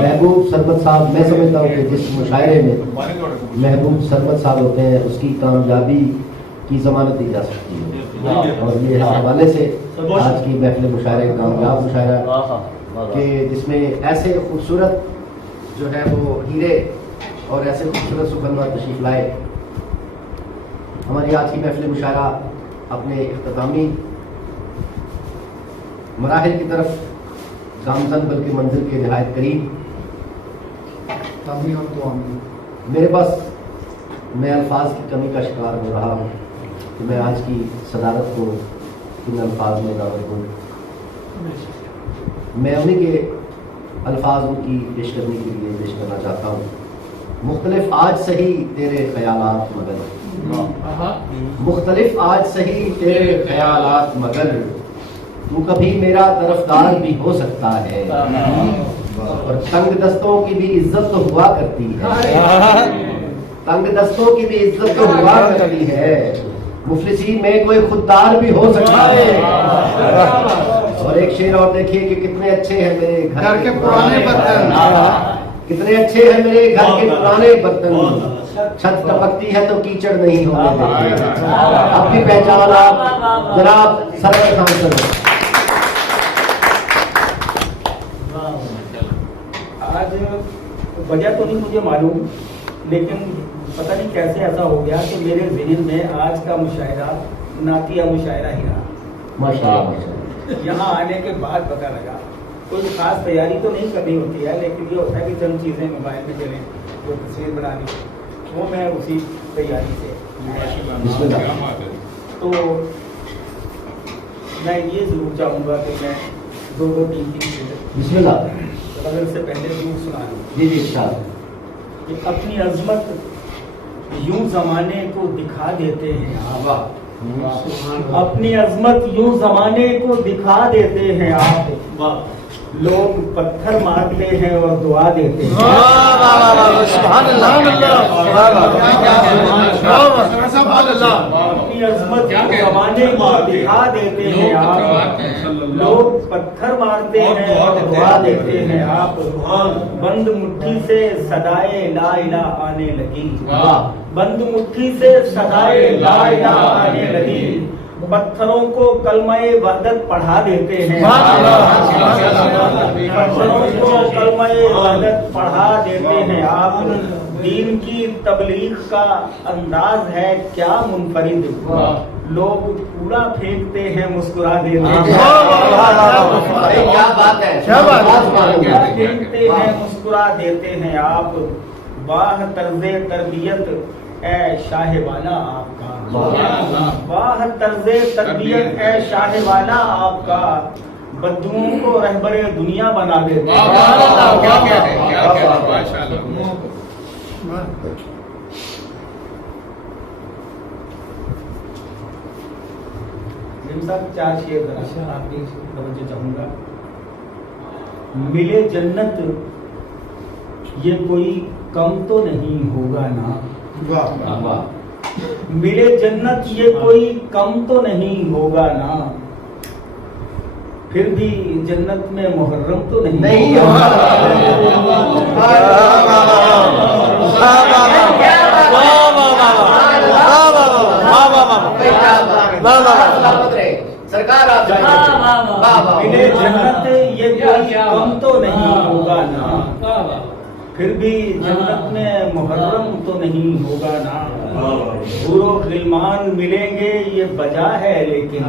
محبوب سرمد صاحب، میں سمجھتا ہوں کہ جس مشاعرے میں محبوب سرمد صاحب ہوتے ہیں اس کی کامیابی کی ضمانت دی جا سکتی ہے، اور یہ اس حوالے سے آج کی محفل مشاعرے کامیاب مشاعرہ کہ جس میں ایسے خوبصورت جو ہے وہ ہیرے اور ایسے خوبصورت سخنور تشریف لائے۔ ہماری آج کی محفل مشاعرہ اپنے اختتامی مراحل کی طرف گامزن بلکہ منزل کے نہایت قریب۔ میرے پاس میں الفاظ کی کمی کا شکار ہو رہا ہوں کہ میں آج کی صدارت کو ان الفاظ میں دعوت دوں۔ میں انہیں کے الفاظ ان کی پیش کرنے کے لیے پیش کرنا چاہتا ہوں۔ مختلف آج سہی تیرے خیالات مگر، مختلف آج سہی تیرے خیالات مگر، تو کبھی میرا طرفدار بھی ہو سکتا ہے، اور تنگ دستوں کی بھی عزت تو ہوا کرتی ہے، تنگ دستوں کی بھی عزت تو ہوا کرتی ہے، مفلسی میں کوئی خوددار بھی ہو سکتا ہے۔ اور ایک شعر اور دیکھیے کہ کتنے اچھے ہیں میرے گھر کے پرانے برتن، کتنے اچھے ہیں میرے گھر کے پرانے برتن، چھت ٹپکتی ہے تو کیچڑ نہیں ہونے دیتے۔ اب بھی پہچان آپ جناب سرور خان سر۔ آج وجہ تو نہیں مجھے معلوم، لیکن پتہ نہیں کیسے ایسا ہو گیا کہ میرے ذہن میں آج کا مشاعرہ نعتیہ مشاعرہ ہی رہا۔ ماشاءاللہ یہاں آنے کے بعد پتہ لگا کوئی خاص تیاری تو نہیں کرنی ہوتی ہے، لیکن یہ ہوتا ہے کہ چند چیزیں موبائل میں چلیں، جو تصویر بنانی وہ میں اسی تیاری سے۔ تو میں یہ ضرور چاہوں گا کہ میں دو تین بسم اللہ غزل سے پہلے ضرور سنا دوں جی جی ارشاد۔ کہ اپنی عظمت یوں زمانے کو دکھا دیتے ہیں آپ، اپنی عظمت یوں زمانے کو دکھا دیتے ہیں آپ، لوگ پتھر مارتے ہیں اور دعا دیتے ہیں۔ اپنی عظمت یوں زمانے کو دکھا دیتے ہیں آپ، لوگ پتھر مارتے ہیں اور دعا دیتے ہیں آپ، بند مٹھی سے صدائے لا الہ آنے لگی، بند مٹھی سے صدائے لا الہ آنے لگی، پتھروں کو کلمہ وحدت پڑھا دیتے ہیں، پتھروں کو کلمہ وحدت پڑھا دیتے ہیں آپ، دین کی تبلیغ کا انداز ہے کیا منفرد، لوگ کوڑا پھینکتے ہیں مسکرا دیتے ہیں، کیا بات ہے، پھینکتے ہیں مسکرا دیتے ہیں آپ، واہ طرز تربیت اے شاہ والا آپ کا، واہ طرز تربیت اے شاہ والا آپ کا، بدوؤں کو رہبر دنیا بنا دیتے ہیں۔ صاحب چار شعر ذرا آپ کی توجہ چاہوں گا۔ ملے جنت یہ کوئی کم تو نہیں ہوگا نا، ملے جنت یہ کوئی کم تو نہیں ہوگا نا، پھر بھی جنت میں محرم تو نہیں ہوگا۔ ملے جنت یہ کوئی کم تو نہیں ہوگا نا، پھر بھی جنت میں محرم تو نہیں ہوگا نا، حور و غلمان ملیں گے یہ بجا ہے لیکن،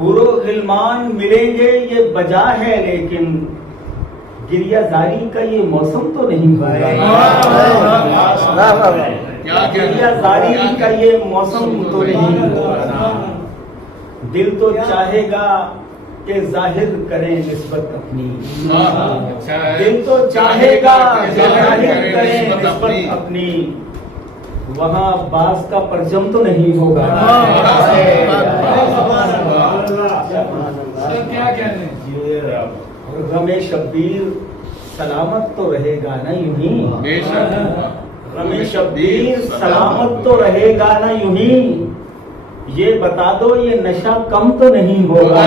حور و غلمان ملیں گے یہ بجا ہے لیکن، گریہ زاری کا یہ موسم تو نہیں ہوگا، گریہ زاری کا یہ موسم تو نہیں ہوگا، دل تو چاہے گا کہ ظاہر کریں نسبت اپنی، دل تو چاہے گا کہ ظاہر کریں نسبت اپنی، وہاں باز کا پرچم تو نہیں ہوگا۔ غم شبیر سلامت تو رہے گا نا یوں ہی، غم شبیر سلامت تو رہے گا نا یوں ہی، یہ بتا دو یہ نشہ کم تو نہیں ہوگا۔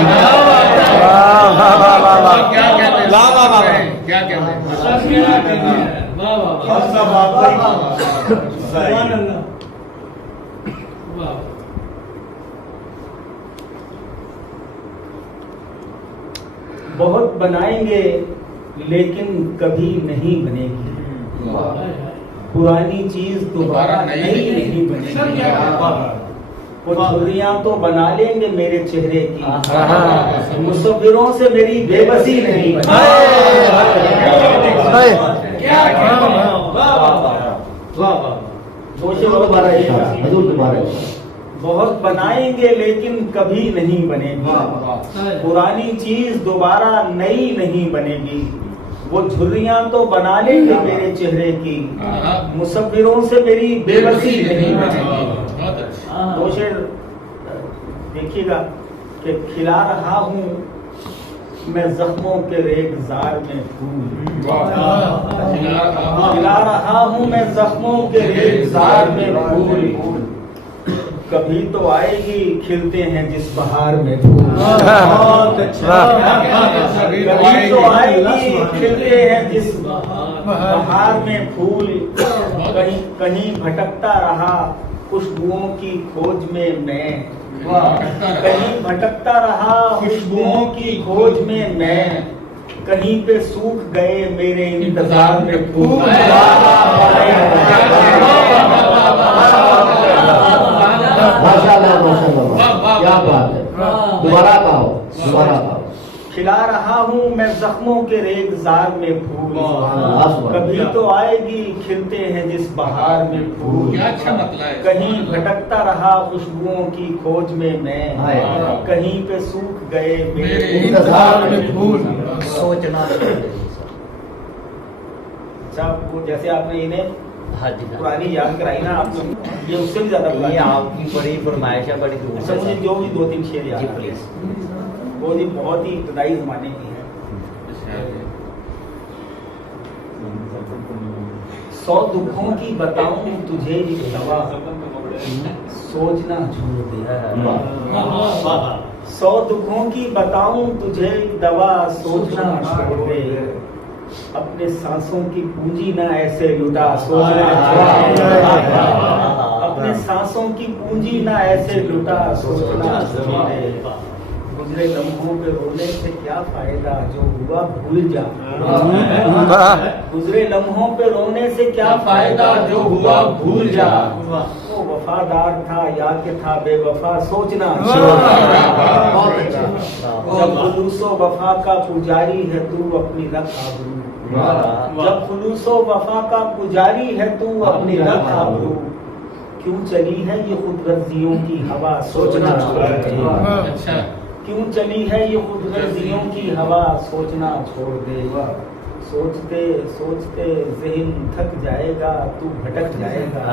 کیا کہتے ہیں؟ بہت بنائیں گے لیکن کبھی نہیں بنے گی، پرانی چیز دوبارہ نئی نہیں بنے گی، وہ چھریاں تو بنا لیں گے میرے چہرے کی، مصوروں سے میری بے بسی نہیں بنے گی۔ بہت بنائیں گے لیکن کبھی نہیں بنے گی، پرانی چیز دوبارہ نئی نہیں بنے گی، وہ جھریاں تو بنا لیں گے میرے چہرے کی، مصوروں سے میری بے بسی نہیں بنے گی۔ دو شعر دیکھیے گا کہ کھلا رہا ہوں میں زخموں کے ریگزار میں پھول، کھلا رہا ہوں میں زخموں کے ریگزار میں پھول، کبھی تو آئے گی کھلتے ہیں جس بہار میں پھول، کبھی تو آئے گی کھلتے ہیں جس بہار میں پھول، کہیں بھٹکتا رہا خوشبوؤں کی کھوج میں میں، کہیں بھٹکتا رہا خوشبوؤں کی کھوج میں میں، کہیں پہ سوکھ گئے میرے انتظار میں پھول۔ کیا بات ہے، دوبارہ کہو، دوبارہ کہو۔ کھلا رہا ہوں میں زخموں کے ریگزار میں پھول، کبھی تو آئے گی کھلتے ہیں جس بہار میں پھول، اچھا مطلب ہے، کہیں بھٹکتا رہا خوشبوؤں کی کھوج میں میں، کہیں پہ سوکھ گئے میرے انتظار میں پھول۔ سوچنا اچھا، وہ جیسے آپ نے انہیں پرانی یاد کرائی نا، آپ نے یہ اس سے بھی زیادہ پرانی، آپ کی بڑی فرمائش ہے، بڑی دور اچھا مجھے جو بھی دو تین شعر یاد جی آ رہے پلیز۔ ہیں، وہ بھی بہت ہی ابتدائی زمانے کی ہے۔ 100 دکھوں کی بتاؤں تجھے ایک دوا، سوچنا چھوڑ دے، 100 دکھوں کی بتاؤں تجھے ایک دوا، سوچنا چھوڑ دے، اپنے سانسوں کی پونجی نہ ایسے لٹا، سوچنا چھوڑ دے، اپنے سانسوں کی پونجی نہ ایسے لٹا، سوچنا چھوڑ دے، گزرے لمحوں پہ رونے سے کیا فائدہ جو ہوا بھول جا، گزرے لمحوں پہ رونے سے کیا فائدہ جو ہوا بھول جا، وہ وفادار تھا یا کہ تھا بے وفا، سوچنا جب خلوص و وفا کا پجاری ہے تو اپنی رکھ آبرو، جب خلوص و وفا کا پجاری ہے تو اپنی رکھ آبرو، کیوں چلی ہے یہ خود غرضیوں کی ہوا، سوچنا چھوڑ دے، کیوں چلی ہے یہ خود غرضیوں کی ہوا، سوچنا چھوڑ دے، سوچتے سوچتے ذہن تھک جائے گا تو بھٹک جائے گا،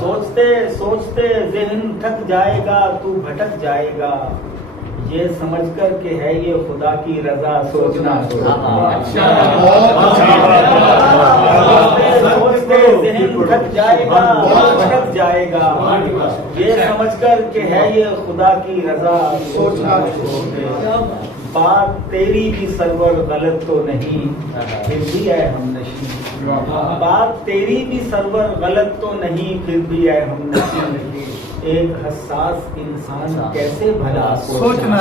سوچتے سوچتے ذہن تھک جائے گا تو بھٹک جائے گا، یہ سمجھ کر کہ ہے یہ خدا کی رضا، سوچنا چھوڑ دے، سوچتے ذہن تھک جائے گا بھٹک جائے گا، یہ سمجھ کر کہ ہے یہ خدا کی رضا، سوچنا چھوڑ دے، بات تیری بھی سرور غلط تو نہیں پھر بھی اے ہم نشین، بات تیری بھی سرور غلط تو نہیں پھر بھی اے ہم نشین، ایک حساس انسان کیسے بھلا سوچنا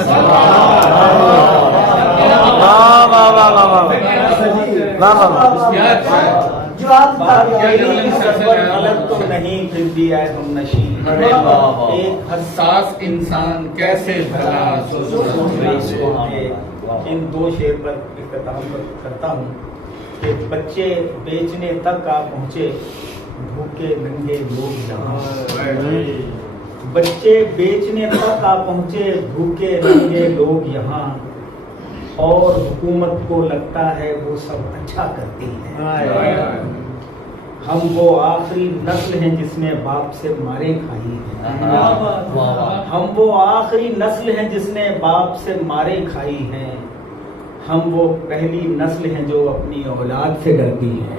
غلط تو نہیں پھر بھی اے ہم نشین، ایک حساس انسان کیسے بھلا سوچنا۔ ان دو شعر پر اختتام کرتا ہوں کہ بچے بیچنے تک آ پہنچے بھوکے ننگے لوگ یہاں، بچے بیچنے تک آ پہنچے بھوکے ننگے لوگ یہاں، اور حکومت کو لگتا ہے وہ سب اچھا کرتی ہے، ہم وہ آخری نسل ہیں جس نے باپ سے مارے کھائی ہیں، ہم وہ آخری نسل ہیں جس نے باپ سے مارے کھائی ہیں، ہم وہ پہلی نسل ہیں جو اپنی اولاد سے ڈرتی ہے۔